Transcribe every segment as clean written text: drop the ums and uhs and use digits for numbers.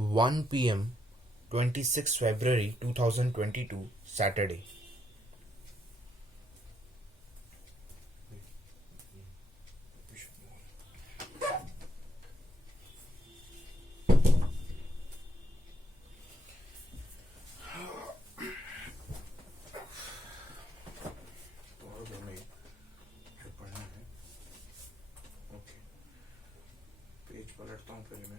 1 p.m. 26 February 2022 Saturday. Page पलटता हूँ पहले मैं।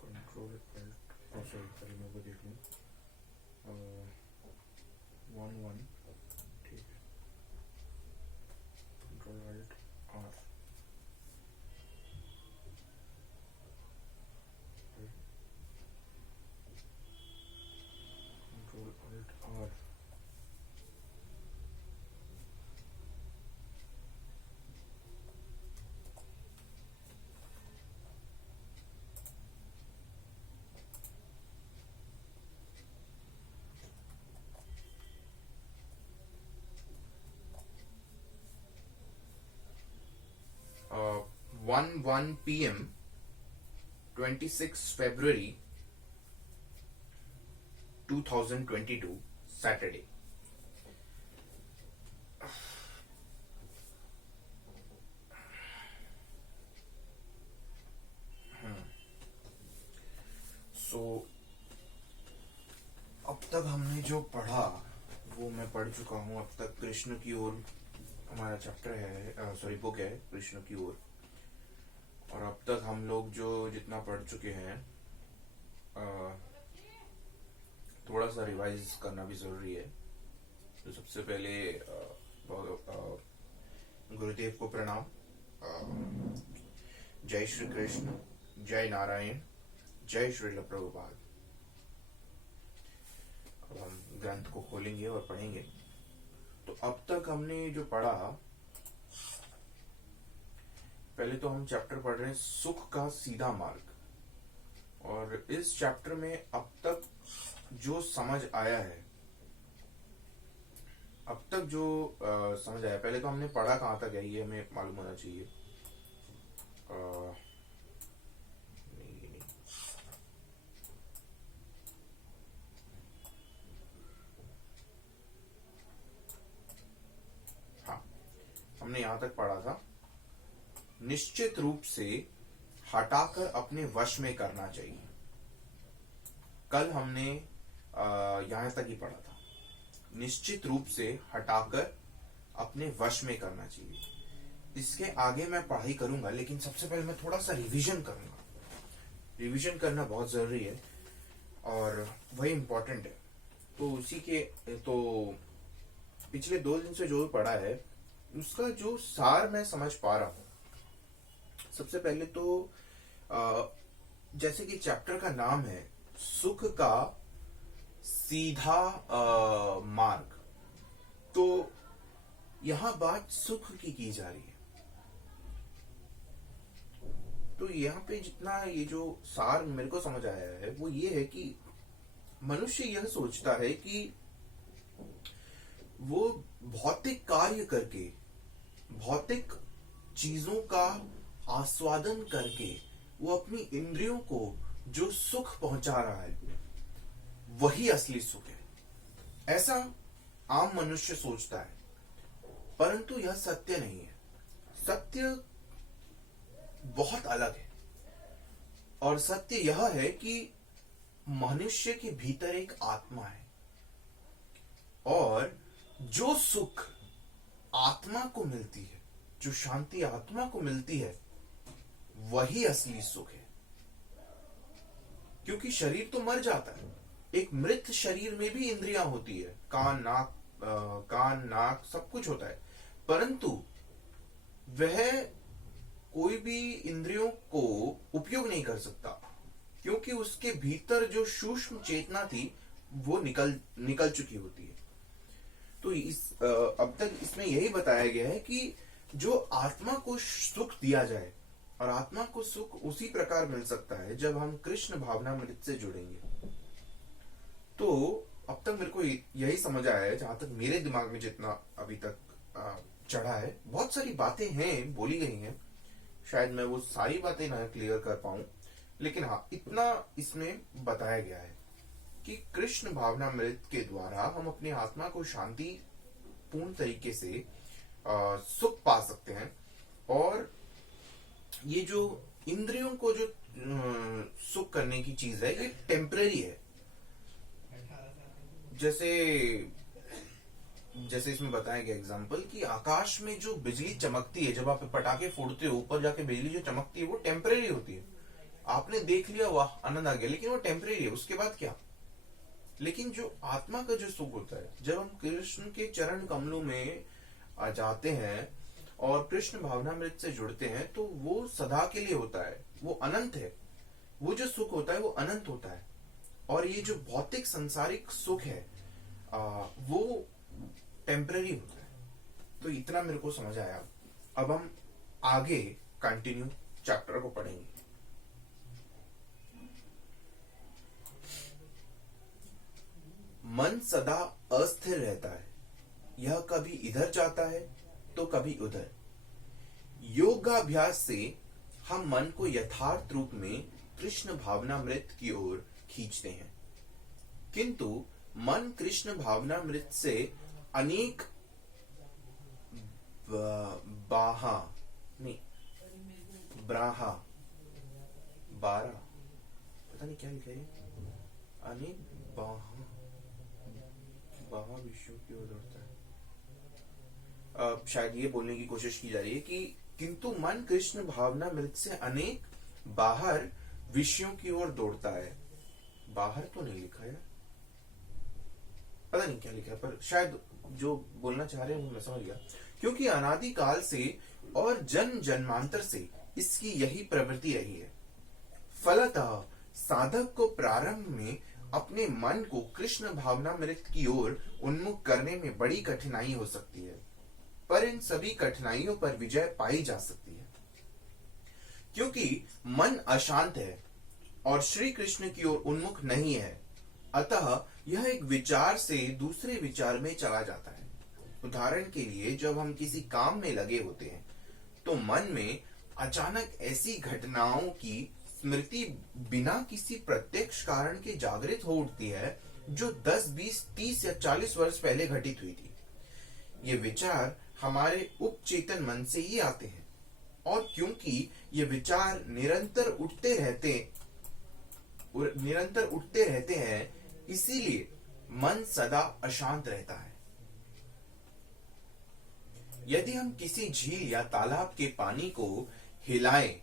कंट्रोल सॉरी पहले मैं वो देख लूँ। 1 ठीक है। Control alt R control alt R Uh, 1 p.m. 26 February 2022 Saturday. So अब तक हमने जो पढ़ा वो मैं पढ़ चुका हूँ। अब तक कृष्ण की ओर हमारा चैप्टर है, सॉरी बुक है कृष्ण की ओर। और अब तक हम लोग जो जितना पढ़ चुके हैं थोड़ा सा रिवाइज करना भी जरूरी है। तो सबसे पहले गुरुदेव को प्रणाम। जय श्री कृष्ण, जय नारायण, जय श्री प्रभुपाद। अब हम ग्रंथ को खोलेंगे और पढ़ेंगे। तो अब तक हमने जो पढ़ा, पहले तो हम चैप्टर पढ़ रहे हैं सुख का सीधा मार्ग। और इस चैप्टर में अब तक जो समझ आया है, अब तक जो समझ आया, पहले तो हमने पढ़ा कहां तक है ये हमें मालूम होना चाहिए। नहीं, हाँ, हमने यहां तक पढ़ा था निश्चित रूप से हटाकर अपने वश में करना चाहिए। कल हमने यहां तक ही पढ़ा था, निश्चित रूप से हटाकर अपने वश में करना चाहिए। इसके आगे मैं पढ़ाई करूंगा, लेकिन सबसे पहले मैं थोड़ा सा रिवीजन करूंगा। रिवीजन करना बहुत जरूरी है और वही इंपॉर्टेंट है। तो उसी के तो पिछले 2 दिन से जो पढ़ा है उसका जो सार मैं समझ पा रहा हूं। सबसे पहले तो जैसे कि चैप्टर का नाम है सुख का सीधा मार्ग, तो यहां बात सुख की जा रही है। तो यहाँ पे जितना ये जो सार मेरे को समझ आया है वो ये है कि मनुष्य यह सोचता है कि वो भौतिक कार्य करके, भौतिक चीजों का आस्वादन करके वो अपनी इंद्रियों को जो सुख पहुंचा रहा है वही असली सुख है, ऐसा आम मनुष्य सोचता है। परंतु यह सत्य नहीं है। सत्य बहुत अलग है। और सत्य यह है कि मनुष्य के भीतर एक आत्मा है और जो सुख आत्मा को मिलती है, जो शांति आत्मा को मिलती है, वही असली सुख है। क्योंकि शरीर तो मर जाता है। एक मृत शरीर में भी इंद्रियां होती है, कान नाक सब कुछ होता है, परंतु वह कोई भी इंद्रियों को उपयोग नहीं कर सकता, क्योंकि उसके भीतर जो सूक्ष्म चेतना थी वो निकल चुकी होती है। तो अब तक इसमें यही बताया गया है कि जो आत्मा को सुख दिया जाए, और आत्मा को सुख उसी प्रकार मिल सकता है जब हम कृष्ण भावनामृत से जुड़ेंगे। तो अब तक मेरे को यही समझ आया है, जहां तक मेरे दिमाग में जितना अभी तक चढ़ा है। बहुत सारी बातें हैं, बोली गई हैं, शायद मैं वो सारी बातें ना क्लियर कर पाऊं, लेकिन हाँ इतना इसमें बताया गया है कि कृष्ण भावनामृत के द्वारा हम अपनी आत्मा को शांति पूर्ण तरीके से सुख पा सकते हैं। और ये जो इंद्रियों को जो सुख करने की चीज है, ये टेम्पररी है। जैसे इसमें बताया गया एग्जांपल कि आकाश में जो बिजली चमकती है, जब आप पटाखे फोड़ते हो ऊपर जाके बिजली जो चमकती है वो टेम्पररी होती है। आपने देख लिया, वाह आनंद आ गया, लेकिन वो टेम्पररी है, उसके बाद क्या। लेकिन जो आत्मा का जो सुख होता है, जब हम कृष्ण के चरण कमलों में आ जाते हैं और कृष्ण भावनामृत से जुड़ते हैं, तो वो सदा के लिए होता है, वो अनंत है। वो जो सुख होता है वो अनंत होता है। और ये जो भौतिक संसारिक सुख है वो टेम्पररी होता है। तो इतना मेरे को समझ आया। अब हम आगे कंटिन्यू चैप्टर को पढ़ेंगे। मन सदा अस्थिर रहता है, यह कभी इधर जाता है तो कभी उधर। योगाभ्यास से हम मन को यथार्थ रूप में कृष्ण भावनामृत की ओर खींचते हैं, किंतु मन कृष्ण भावनामृत से अनेक बाहा नहीं ब्राहा बारह पता नहीं क्या लिखा है, अनेक बाहा विषयों की ओर दौड़ता है। शायद ये बोलने की कोशिश की जा रही है कि किंतु मन कृष्ण भावनामृत से अनेक बाहर विषयों की ओर दौड़ता है। बाहर तो नहीं लिखा है, पता नहीं क्या लिखा है, पर शायद जो बोलना चाह रहे हैं वो मैं समझ गया। क्योंकि अनादि काल से और जन्म जन्मांतर से इसकी यही प्रवृत्ति रही है। फलतः साधक को प्रारंभ में अपने मन को कृष्ण भावनामृत की ओर उन्मुख करने में बड़ी कठिनाई हो सकती है, पर इन सभी कठिनाइयों पर विजय पाई जा सकती है, क्योंकि मन अशांत है और श्री कृष्ण की ओर उन्मुख नहीं है। अतः यह एक विचार से दूसरे विचार में चला जाता है। उदाहरण के लिए, जब हम किसी काम में लगे होते हैं तो मन में अचानक ऐसी घटनाओं की स्मृति बिना किसी प्रत्यक्ष कारण के जागृत हो उठती है जो 10, 20, 30 या 40 वर्ष पहले घटित हुई थी। ये विचार हमारे उपचेतन मन से ही आते हैं, और क्योंकि ये विचार निरंतर उठते रहते हैं, इसीलिए मन सदा अशांत रहता है। यदि हम किसी झील या तालाब के पानी को हिलाएं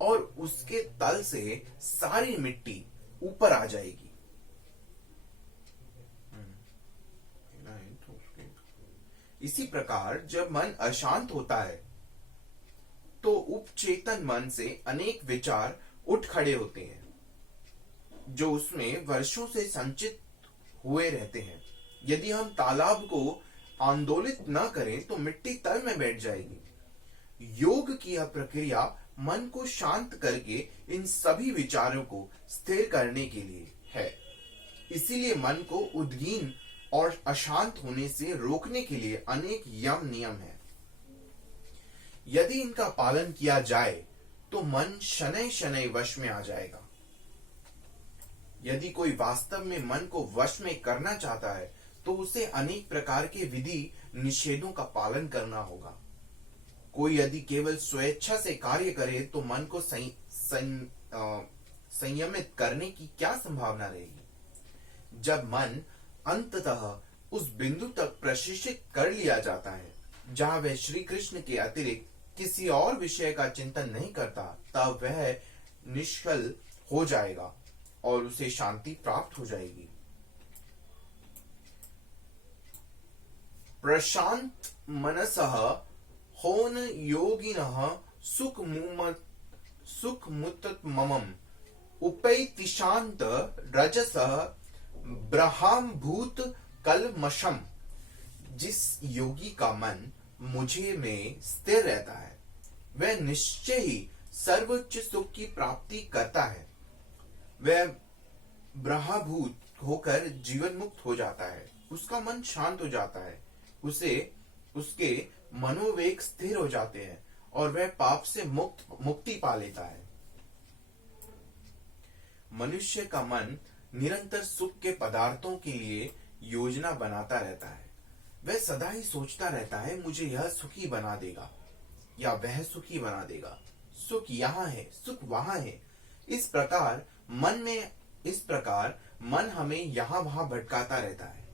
और उसके तल से सारी मिट्टी ऊपर आ जाएगी, इसी प्रकार जब मन अशांत होता है तो उपचेतन मन से अनेक विचार उठ खड़े होते हैं जो उसमें वर्षों से संचित हुए रहते हैं। यदि हम तालाब को आंदोलित न करें तो मिट्टी तल में बैठ जाएगी। योग की यह प्रक्रिया मन को शांत करके इन सभी विचारों को स्थिर करने के लिए है। इसीलिए मन को उद्गीन और अशांत होने से रोकने के लिए अनेक यम नियम हैं। यदि इनका पालन किया जाए तो मन शनै शनै वश में आ जाएगा। यदि कोई वास्तव में मन को वश में करना चाहता है तो उसे अनेक प्रकार के विधि निषेधों का पालन करना होगा। कोई यदि केवल स्वेच्छा से कार्य करे तो मन को संयमित करने की क्या संभावना रहेगी। जब मन अंततः उस बिंदु तक प्रशिक्षित कर लिया जाता है जहां वह श्री कृष्ण के अतिरिक्त किसी और विषय का चिंतन नहीं करता, तब वह निष्फल हो जाएगा और उसे शांति प्राप्त हो जाएगी। प्रशांत मनसः होन योगिनः सुखमुत्तमम् उपैति शांत रजसः ब्रह्मभूत कलमशम। जिस योगी का मन मुझे में स्थिर रहता है वह निश्चय ही सर्वोच्च सुख की प्राप्ति करता है। वह ब्रह्मभूत होकर जीवन मुक्त हो जाता है, उसका मन शांत हो जाता है, उसे उसके मनोवेग स्थिर हो जाते हैं और वह पाप से मुक्ति पा लेता है। मनुष्य का मन निरंतर सुख के पदार्थों के लिए योजना बनाता रहता है। वह सदा ही सोचता रहता है, मुझे यह सुखी बना देगा या वह सुखी बना देगा, सुख यहाँ है, सुख वहां है। इस प्रकार मन हमें यहां वहां भटकाता रहता है।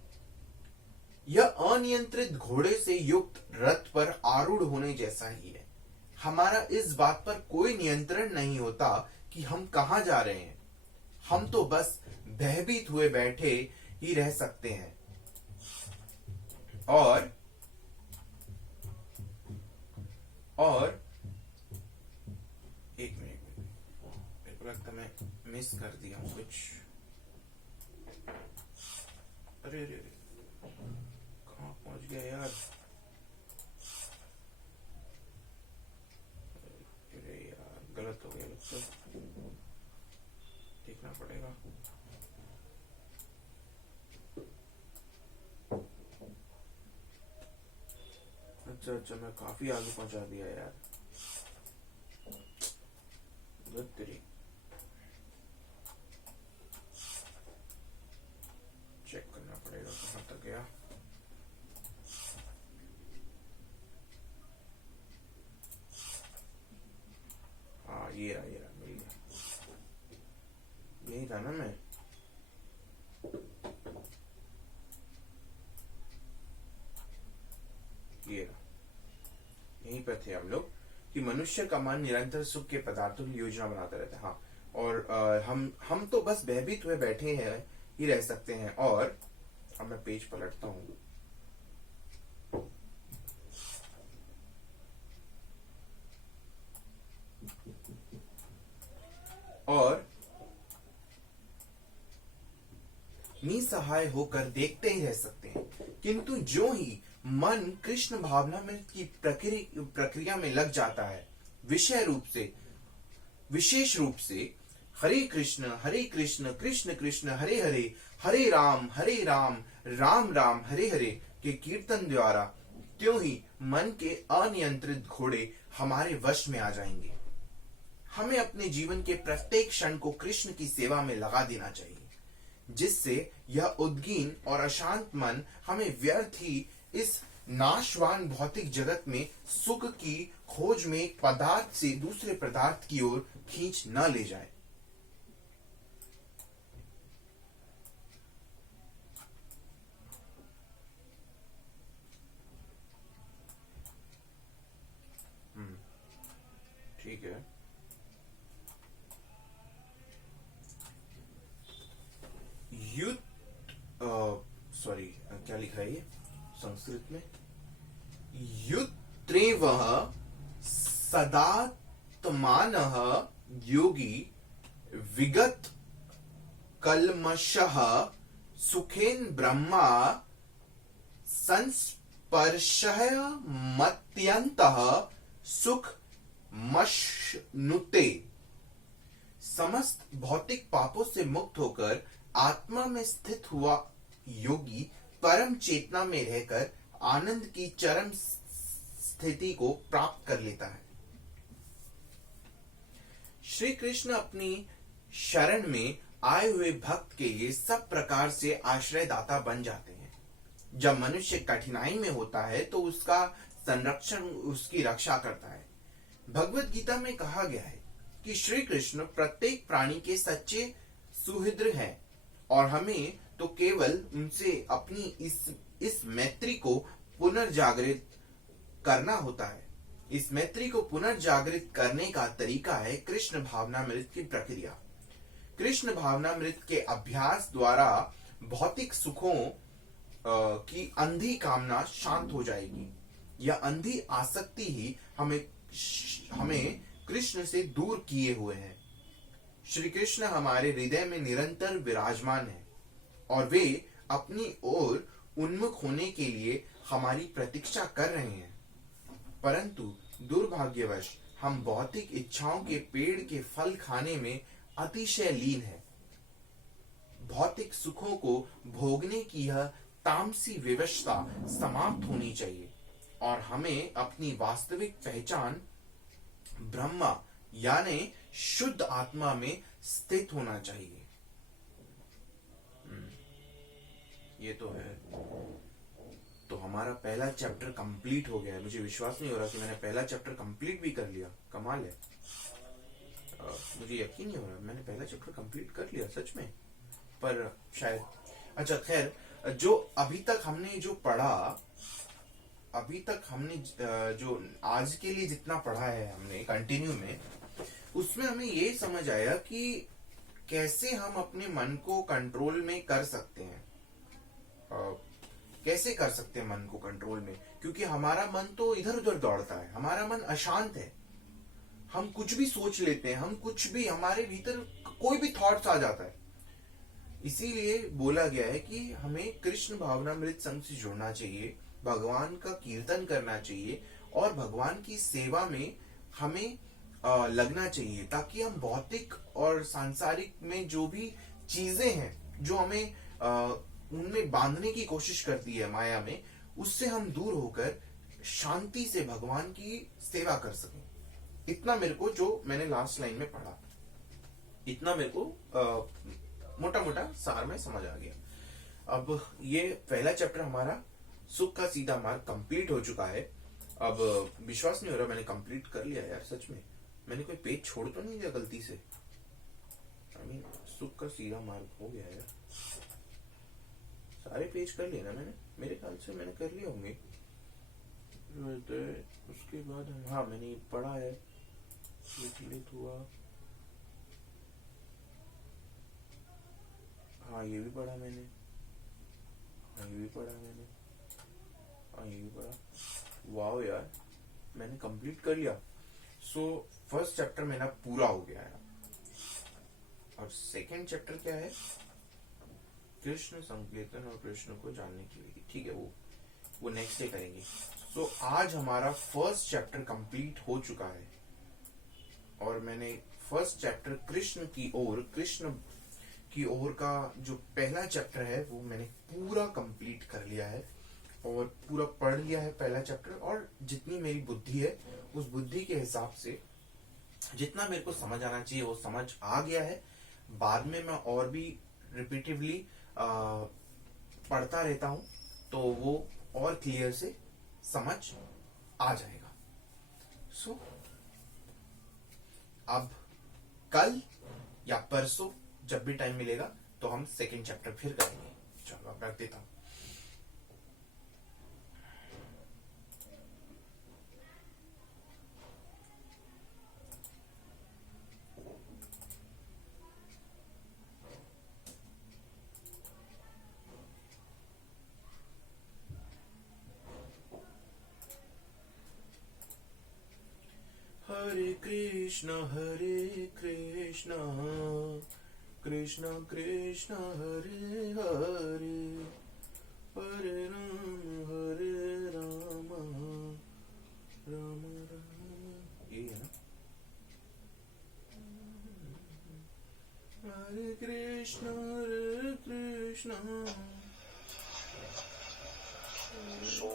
यह अनियंत्रित घोड़े से युक्त रथ पर आरूढ़ होने जैसा ही है। हमारा इस बात पर कोई नियंत्रण नहीं होता कि हम कहां जा रहे हैं। हम तो बस भयभीत हुए बैठे ही रह सकते हैं और एक मिनट, मेरे को लगता मैं मिस कर दिया हूं कुछ। अरे अरे अरे, कहां पहुंच गया यार। अरे यार, गलत हो गया लगता है, देखना पड़ेगा। अच्छा, मैं काफी आगे पहुंचा दिया यार। तेरी चेक करना पड़ेगा कहां तक गया। हाँ, ये रहा मिल गया। यही था ना मैं। ये रहा, यहीं पर थे हम लोग कि मनुष्य का मन निरंतर सुख के पदार्थों की योजना बनाता रहता है। हाँ, और हम तो बस भयभीत हुए बैठे हैं ही रह सकते हैं। और अब मैं पेज पलटता हूं। और निसहाय होकर देखते ही रह सकते हैं। किंतु जो ही मन कृष्ण भावना में की प्रक्रिया में लग जाता है, विशेष रूप से हरे कृष्ण कृष्ण कृष्ण हरे हरे, हरे राम राम राम हरे हरे के कीर्तन द्वारा, त्यों ही मन के अनियंत्रित घोड़े हमारे वश में आ जाएंगे। हमें अपने जीवन के प्रत्येक क्षण को कृष्ण की सेवा में लगा देना चाहिए, जिससे यह उद्गीन और अशांत मन हमें व्यर्थ ही इस नाशवान भौतिक जगत में सुख की खोज में एक पदार्थ से दूसरे पदार्थ की ओर खींच न ले जाए। ठीक है, सॉरी, क्या लिखा है ये संस्कृत में? युत्रेवः सदात्मानः योगी विगत कल्मषः सुखेन ब्रह्मा संस्पर्शः मत्यन्तः सुख मश्नुते। समस्त भौतिक पापों से मुक्त होकर आत्मा में स्थित हुआ योगी परम चेतना में रहकर आनंद की चरम स्थिति को प्राप्त कर लेता है। श्री कृष्ण अपनी शरण में आए हुए भक्त के लिए सब प्रकार से आश्रयदाता बन जाते हैं। जब मनुष्य कठिनाई में होता है तो उसका संरक्षण, उसकी रक्षा करता है। भगवत गीता में कहा गया है कि श्री कृष्ण प्रत्येक प्राणी के सच्चे सुहृद हैं और हमें तो केवल उनसे अपनी इस मैत्री को पुनर्जागृत करना होता है। इस मैत्री को पुनर्जागृत करने का तरीका है कृष्ण भावनामृत की प्रक्रिया। कृष्ण भावनामृत के अभ्यास द्वारा भौतिक सुखों की अंधी कामना शांत हो जाएगी। यह अंधी आसक्ति ही हमें कृष्ण से दूर किए हुए हैं। श्री कृष्ण हमारे हृदय में निरंतर विराजमान है और वे अपनी ओर उन्मुख होने के लिए हमारी प्रतीक्षा कर रहे हैं, परंतु दुर्भाग्यवश हम भौतिक इच्छाओं के पेड़ के फल खाने में अतिशय लीन है। भौतिक सुखों को भोगने की यह तामसी विवशता समाप्त होनी चाहिए। और हमें अपनी वास्तविक पहचान ब्रह्मा यानी शुद्ध आत्मा में स्थित होना चाहिए। ये तो है। तो हमारा पहला चैप्टर कंप्लीट हो गया है। मुझे विश्वास नहीं हो रहा कि मैंने पहला चैप्टर कंप्लीट भी कर लिया। कमाल है। मुझे यकीन नहीं हो रहा मैंने पहला चैप्टर कंप्लीट कर लिया सच में, पर शायद। अच्छा खैर, जो अभी तक हमने जो पढ़ा, अभी तक हमने जो आज के लिए जितना पढ़ा है हमने कंटिन्यू में, उसमें हमें ये समझ आया कि कैसे हम अपने मन को कंट्रोल में कर सकते हैं। कैसे कर सकते हैं मन को कंट्रोल में, क्योंकि हमारा मन तो इधर उधर दौड़ता है, हमारा मन अशांत है। हम कुछ भी सोच लेते हैं, हम कुछ भी, हमारे भीतर कोई भी थॉट्स आ जाता है। इसीलिए बोला गया है कि हमें कृष्ण भावनामृत संघ से जुड़ना चाहिए, भगवान का कीर्तन करना चाहिए और भगवान की सेवा में हमें लगना चाहिए, ताकि हम भौतिक और सांसारिक में जो भी चीजें हैं जो हमें उनमें बांधने की कोशिश करती है माया में, उससे हम दूर होकर शांति से भगवान की सेवा कर सकें। इतना मेरे को, जो मैंने लास्ट लाइन में पढ़ा, इतना मेरे को मोटा मोटा सार में समझ आ गया। अब ये पहला चैप्टर हमारा सुख का सीधा मार्ग कंप्लीट हो चुका है। अब विश्वास नहीं हो रहा मैंने कंप्लीट कर लिया यार, सच में। मैंने कोई पेज छोड़ तो नहीं दिया गलती से? सुख का सीधा मार्ग हो गया यार। सारे पेज कर लिए ना मैंने, मेरे ख्याल से मैंने कर लिए होंगे। उसके बाद हाँ, मैंने ये पढ़ा है, विचलित हुआ, हाँ ये भी पढ़ा मैंने, हाँ ये भी पढ़ा मैंने, हाँ ये भी पढ़ा। वाओ यार, मैंने कंप्लीट कर लिया। सो फर्स्ट चैप्टर मेरा पूरा हो गया है। और सेकंड चैप्टर क्या है? कृष्ण संकीर्तन और कृष्ण को जानने की विधि। ठीक है, वो नेक्स्ट डे करेंगे। सो आज हमारा फर्स्ट चैप्टर कंप्लीट हो चुका है और मैंने फर्स्ट चैप्टर कृष्ण की ओर का जो पहला चैप्टर है वो मैंने पूरा कंप्लीट कर लिया है और पूरा पढ़ लिया है पहला चैप्टर। और जितनी मेरी बुद्धि है, उस बुद्धि के हिसाब से जितना मेरे को समझ आना चाहिए वो समझ आ गया है। बाद में मैं और भी रिपीटिवली पढ़ता रहता हूं तो वो और क्लियर से समझ आ जाएगा। सो अब कल या परसों जब भी टाइम मिलेगा तो हम सेकंड चैप्टर फिर करेंगे। चलो अब रख देता हूं। हरे कृष्ण कृष्ण कृष्ण हरे हरे, हरे राम राम राम। ये है ना? हरे कृष्ण So